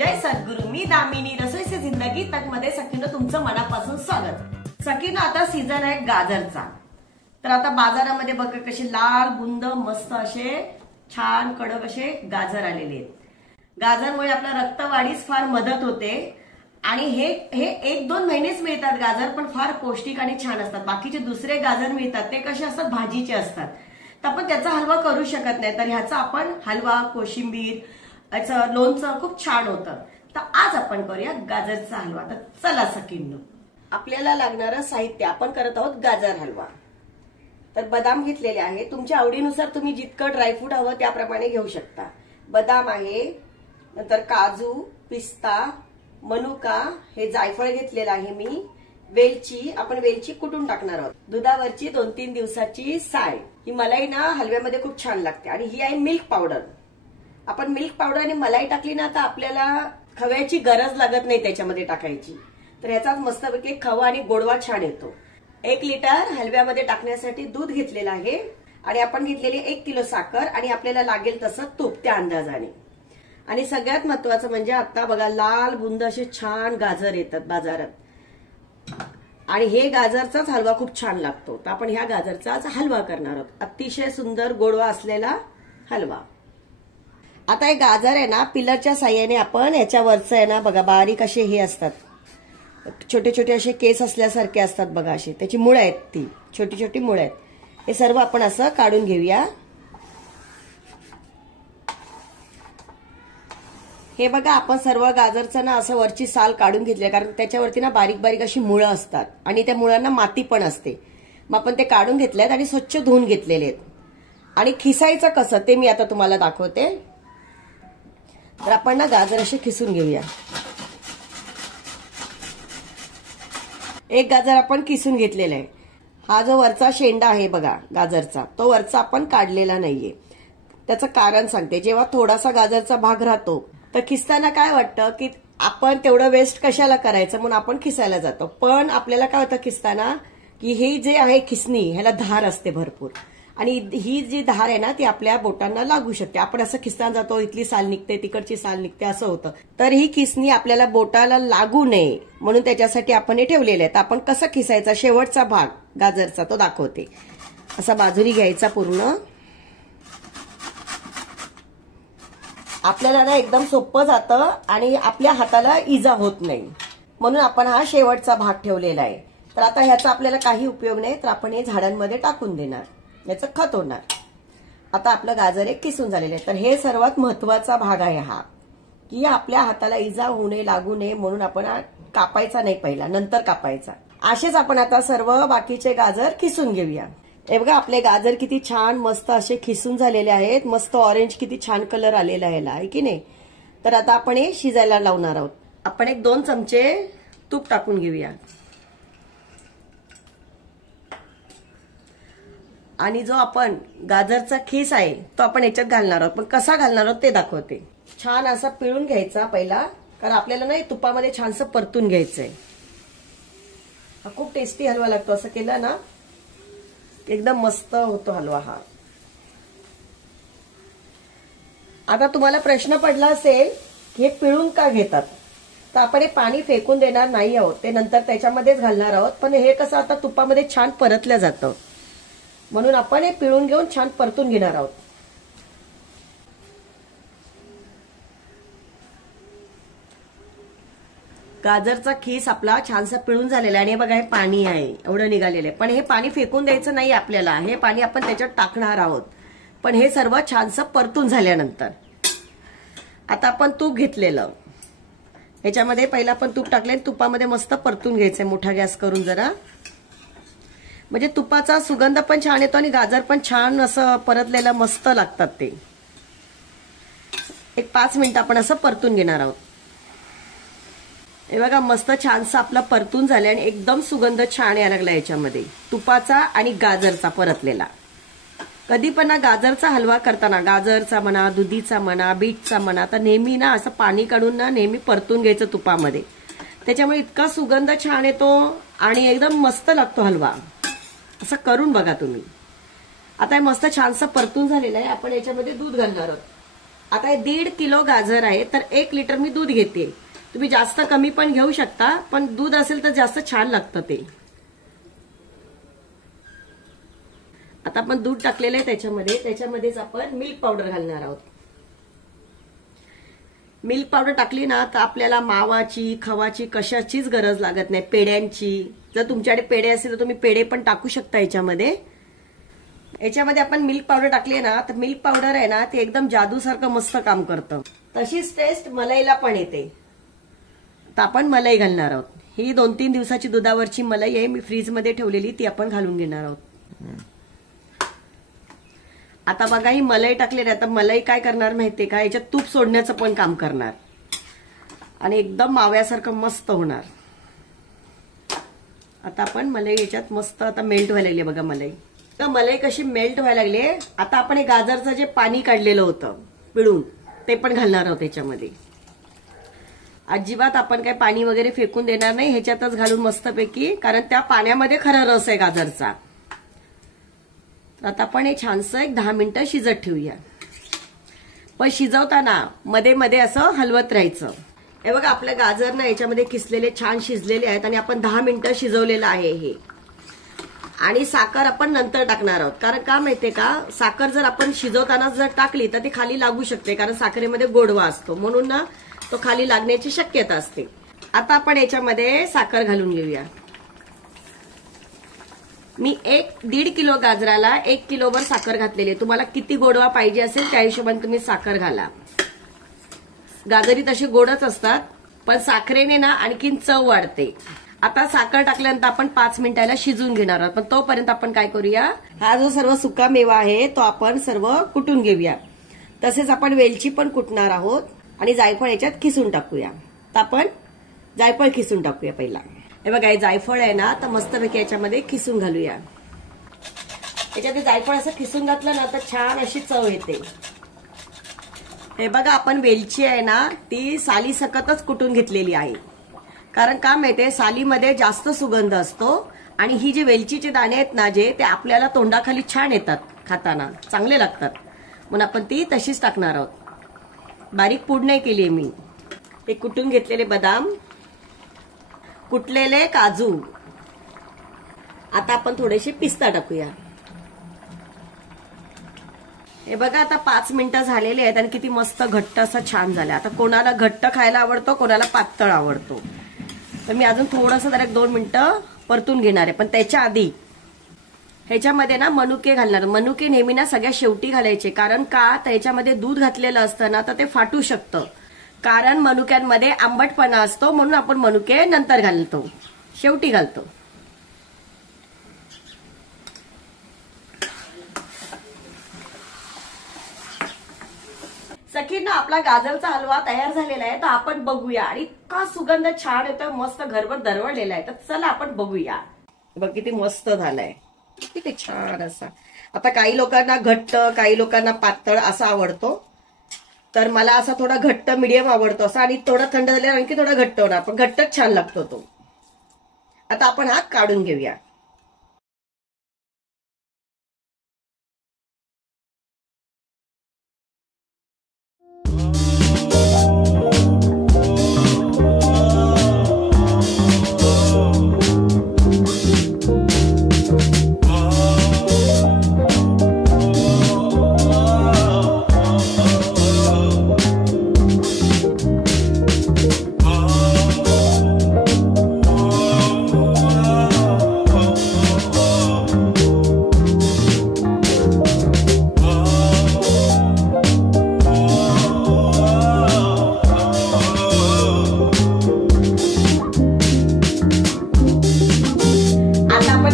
जय सद्गुरु। मी दामिनी रसोई से जिंदगी तक मध्ये सखीनं तुमचं मनापासून स्वागत। सखीनं आता सीझन आहे गाजरचा, तर आता बाजारामध्ये बघा कसे लाल बुंद मस्त असे छान कडक असे गाजर आलेले आहेत। गाजरमुळे आपल्या रक्तवाढीस फार मदत होते आणि हे 1-2 महिनेच मिळतात गाजर, पण फार पौष्टिक आणि छान असतात। बाकीचे दुसरे गाजर मिळतात ते कसे असतात, भाजीचे असतात, तर आपण त्याचा हलवा करू शकत नाही, तर ह्याचा आपण हलवा, कोशिंबीर, याचं लोणचं खूप छान होतं। तर आज आपण करूया गाजरचा हलवा। तर चला सखींनो, आपल्याला लागणारं साहित्य आपण करत आहोत गाजर हलवा। तर बदाम घेतलेले आहे, तुमच्या आवडीनुसार तुम्ही जितकं ड्रायफ्रूट हवं त्याप्रमाणे घेऊ शकता। बदाम आहे, नंतर काजू, पिस्ता, मनुका, हे जायफळ घेतलेलं आहे मी, वेलची, आपण वेलची कुटून टाकणार आहोत, दुधावरची 2-3 दिवसाची साय, ही मलाई ना हलव्यामध्ये खूप छान लागते, आणि ही आहे मिल्क पावडर। आपण मिल्क पावडर आणि मलाई टाकली ना तर आपल्याला खव्याची गरज लागत नाही त्याच्यामध्ये टाकायची, तर ह्याचा मस्तपैकी खवा आणि गोडवा छान येतो। 1 लिटर हलव्यामध्ये टाकण्यासाठी दूध घेतलेलं आहे, आणि आपण घेतलेली 1 किलो साखर, आणि आपल्याला लागेल तसं तूप त्या अंदाजाने। आणि सगळ्यात महत्वाचं म्हणजे आता बघा लाल बुंद असे छान गाजर येतात बाजारात, आणि हे गाजरचाच हलवा खूप छान लागतो, तर आपण ह्या गाजरचाच हलवा करणार आहोत। अतिशय सुंदर गोडवा असलेला हलवा। आता हे गाजर आहे ना, पिलरच्या साह्याने आपण याच्यावरचं आहे ना बघा बारीक असे हे असतात, छोटे छोटे असे केस असल्यासारखे असतात बघा, असे त्याची मुळं आहेत, ती छोटी छोटी मुळं आहेत, हे सर्व आपण असं काढून घेऊया। हे बघा आपण सर्व गाजरचं ना असं वरची साल काढून घेतली, कारण त्याच्यावरती ना बारीक बारीक अशी मुळं असतात आणि त्या मुळांना माती पण असते, मग आपण ते काढून घेतले आहेत आणि स्वच्छ धुवून घेतलेले आहेत। आणि खिसायचं कसं ते मी आता तुम्हाला दाखवते। तर आपण ना गाजर असे खिसून घेऊया। एक गाजर आपण किसून घेतलेला आहे। हा जो वरचा शेंडा आहे बघा गाजरचा, तो वरचा आपण काढलेला नाहीये। त्याचं कारण सांगते, जेव्हा थोडासा गाजरचा भाग राहतो तर खिसताना काय वाटतं की आपण तेवढं वेस्ट कशाला करायचं, म्हणून आपण खिसायला जातो, पण आपल्याला काय होतं खिसताना की हे जे आहे खिसणी, ह्याला धार असते भरपूर, आणि ही जी धार आहे ना ती आपल्या बोटांना लागू शकते। आपण असं खिसताना जातो, इथली साल निघते, तिकडची साल निघते, असं होतं, तर ही खिसणी आपल्याला बोटाला लागू नये म्हणून त्याच्यासाठी आपण हे ठेवलेलं आहे। तर आपण कसं खिसायचा शेवटचा भाग गाजरचा तो दाखवते। असा बाजूनी घ्यायचा पूर्ण, आपल्याला ना एकदम सोपं जातं आणि आपल्या हाताला इजा होत नाही, म्हणून आपण हा शेवटचा भाग ठेवलेला आहे। तर आता ह्याचा आपल्याला काही उपयोग नाही, तर आपण हे झाडांमध्ये टाकून देणार, याचं खत होणार। आता आपलं गाजर एक किसून झालेलं आहे, तर हे सर्वात महत्वाचा भाग आहे हा, की आपल्या हाताला इजा होऊ नये, लागू नये, म्हणून आपण कापायचा नाही पहिला, नंतर कापायचा। असेच आपण आता सर्व बाकीचे गाजर किसून घेऊया। हे बघा आपले गाजर किती छान मस्त असे खिसून झालेले आहेत, मस्त ऑरेंज किती छान कलर आलेला आहे की नाही। तर आता आपण हे शिजायला लावणार आहोत। आपण 1-2 चमचे तूप टाकून घेऊया, आणि जो आपण गाजरचा खीस आहे तो आपण याच्यात घालणार आहोत, पण कसा घालणार आहोत ते दाखवते। छान असा पिळून घ्यायचा पहिला, कारण आपल्याला ना तुपामध्ये छानसं परतून घ्यायचंय। हा खूप टेस्टी हलवा लागतो, असं केलं ना एकदम मस्त होतो हलवा हा। आता तुम्हाला प्रश्न पडला असेल की हे पिळून का घेतात, तर आपण हे पाणी फेकून देणार नाही आहोत, ते नंतर त्याच्यामध्येच घालणार आहोत, पण हे कसं आता तुपामध्ये छान परतलं जातं, म्हणून आपण हे पिळून घेऊन छान परतून घेणार आहोत। गाजरचा खीस आपला छानसा पिळून झालेला आहे, आणि बघा हे पाणी आहे एवढं निघालेलं आहे, पण हे पाणी फेकून द्यायचं नाही आपल्याला, हे पाणी आपण त्याच्यात टाकणार आहोत। पण हे सर्व छानसं परतून झाल्यानंतर आता आपण तूप घेतलेलं, ह्याच्यामध्ये पहिला आपण तूप टाकले, तुपामध्ये मस्त परतून घ्यायचंय मोठा गॅस करून जरा, म्हणजे तुपाचा सुगंध पण छान येतो आणि गाजर पण छान असं परतलेलं मस्त लागतात ते। 5 मिनिटं आपण असं परतून घेणार आहोत। हे बघा मस्त छानसं आपला परतून झाले, आणि एकदम सुगंध छान यायला लागला याच्यामध्ये तुपाचा आणि गाजरचा परतलेला। कधी पण ना गाजरचा हलवा करताना, गाजरचा म्हणा, दुधीचा म्हणा, बीटचा म्हणा, तर नेहमी ना असं पाणी काढून ना नेहमी परतून घ्यायचं तुपामध्ये, त्याच्यामुळे इतका सुगंध छान येतो आणि एकदम मस्त लागतो हलवा। असं करून बघा तुम्ही। आता हे मस्त छानसं परतून झालेलं आहे, आपण याच्यामध्ये दूध घालणार आहोत। आता हे 1.5 किलो गाजर आहे, तर 1 लिटर मी दूध घेते. तुम्ही जास्त कमी पण घेऊ शकता, पण दूध असेल तर जास्त छान लागतं ते. आता आपण दूध टाकलेलं आहे त्याच्यामध्येच आपण मिल्क पावडर घालणार आहोत. मिल्क पावडर टाकली ना तर आपल्याला मावाची, खवाची कशाचीच गरज लागत नाही, पेड्यांची. जर तुमच्याकडे पेढे असेल तर तुम्ही पेढे पण टाकू शकता याच्यामध्ये. आपण मिल्क पावडर टाकली ना तर मिल्क पावडर आहे ना ते एकदम जादूसारखं मस्त काम करतं. तशीच टेस्ट मलाईला पण येते. तर आपण मलाई घालणार आहोत. ही 2-3 दिवसाची दुधावरची मलाई आहे, मी फ्रीज मध्ये ठेवलेली, ती आपण घालून घेणार आहोत. आता बघा ही मलाई टाकली ना, तर मलाई काय करणार माहितीये का, याच्यात तूप सोडण्याचं पण काम करणार आणि एकदम माव्यासारखं मस्त होणार. आता आपण मलाई याच्यात मस्त आता मेल्ट व्हायला लागली बघा मलाई. तर मलाई कशी मेल्ट व्हायला लागली. आता आपण हे गाजरचं जे पाणी काढलेलं होतं पिळून ते पण घालणार आहोत त्याच्यामध्ये. अजिबात आपण काही पाणी वगैरे फेकून देणार नाही, ह्याच्यातच घालून मस्तपैकी, कारण त्या पाण्यामध्ये खरा रस आहे गाजरचा. आता आपण हे छानसं एक 10 मिनिटं शिजत ठेवूया. पण शिजवताना मध्ये मध्ये असं हलवत राहायचं. हे बघा आपलं गाजर ना याच्यामध्ये किसलेले छान शिजलेले आहेत आणि आपण 10 मिनिटं शिजवलेलं आहे हे. आणि साखर आपण नंतर टाकणार आहोत, कारण का माहितीये का, साखर जर आपण शिजवताना जर टाकली तर ती खाली लागू शकते, कारण साखरेमध्ये गोडवा असतो, म्हणून ना तो खाली लागण्याची शक्यता असते. आता आपण याच्यामध्ये साखर घालून घेऊया. मी 1.5 किलो गाजराला 1 किलोवर साखर घातलेली आहे. तुम्हाला किती गोडवा पाहिजे असेल त्या हिशोबाने तुम्ही साखर घाला. गाजरी तशी गोडच असतात, पण साखरेने ना आणखीन चव वाढते. आता साखर टाकल्यानंतर आपण 5 मिनिटाला शिजून घेणार आहोत. पण तोपर्यंत आपण काय करूया, हा जो सर्व सुका मेवा आहे तो आपण सर्व कुटून घेऊया. तसेच आपण वेलची पण कुटणार आहोत आणि जायफळ याच्यात खिसून टाकूया. तर आपण जायफळ खिसून टाकूया पहिला. हे बघा हे जायफळ आहे ना, तर मस्तपैकी याच्यामध्ये खिसून घालूया. याच्यात जायफळ असं खिसून घातलं ना तर छान अशी चव येते. हे बघा आपण वेलची आहे ना ती साली सकतच कुटून घेतलेली आहे, कारण का माहितीये सालीमध्ये जास्त सुगंध असतो आणि ही जी वेलचीचे दाणे आहेत ना जे ते आपल्याला तोंडाखाली छान येतात, खाताना चांगले लागतात, म्हणून आपण ती तशीच टाकणार आहोत. बारीक पूड नाही केली मी. हे कुटून घेतलेले बदाम, कुटलेले काजू. आता आपण थोडेसे पिस्ता टाकूया. हे बघा आता 5 मिनिटं झालेली आहेत आणि किती मस्त घट्ट असा छान झाला. आता कोणाला घट्ट खायला आवडतो, कोणाला पातळ आवडतो. तर मी अजून थोडंसं डायरेक्ट 2 मिनिटं परतून घेणार आहे. पण त्याच्या आधी ह्याच्यामध्ये ना मनुके घालणार. मनुके नेहमी ना सगळ्या शेवटी घालायचे, कारण का त्याच्यामध्ये दूध घातलेलं असतं ना तर ते फाटू शकतं, कारण मनुक्यांमध्ये आंबटपणा असतो, म्हणून आपण मनुके नंतर घालतो, शेवटी घालतो. सखींना आपला गाजरचा हलवा तयार झालेला आहे. तर आपण बघूया. आणि इतका सुगंध छान येतो, मस्त घरभर दरवळलेला आहे. तर चला आपण बघूया. बघ किती मस्त झालाय, किती छान असा. आता काही लोकांना घट्ट, काही लोकांना पातळ असा आवडतो, तर मला असा थोडा घट्ट मिडियम आवडतो असा, आणि थोडा थंड झाल्यावर आणखी थोडा घट्ट होणार, पण घट्टच छान लागतो तो. आता आपण हा काढून घेऊया.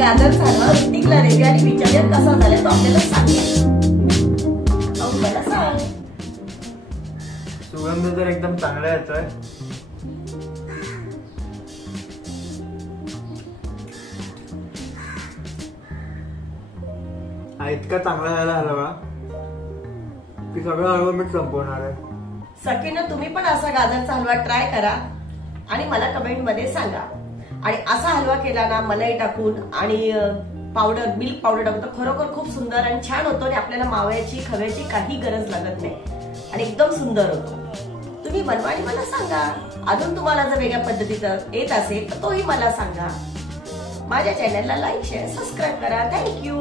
गाजर झालं ऋतिकला रेडी आणि विचारूया कसा झाला तो आपल्याला सांगा. सांग. सुगंध तर एकदम चांगला येतोय. हा इतका चांगला झाला हलवा की सगळं हलवा मी संपवणार आहे. सखीनं तुम्ही पण असा गाजरचा हलवा ट्राय करा आणि मला कमेंट मध्ये सांगा. आणि असा हलवा केला ना मलाई टाकून आणि पावडर, मिल्क पावडर टाकून, तर खरोखर खूप सुंदर आणि छान होतो आणि आपल्याला माव्याची, खव्याची काही गरज लागत नाही. आणि एकदम सुंदर होतो. तुम्ही बनवा आणि मला सांगा. अजून तुम्हाला जर वेगळ्या पद्धतीचं येत असेल तर तोही मला सांगा. माझ्या चॅनलला लाईक शेअर सबस्क्राईब करा. थँक्यू.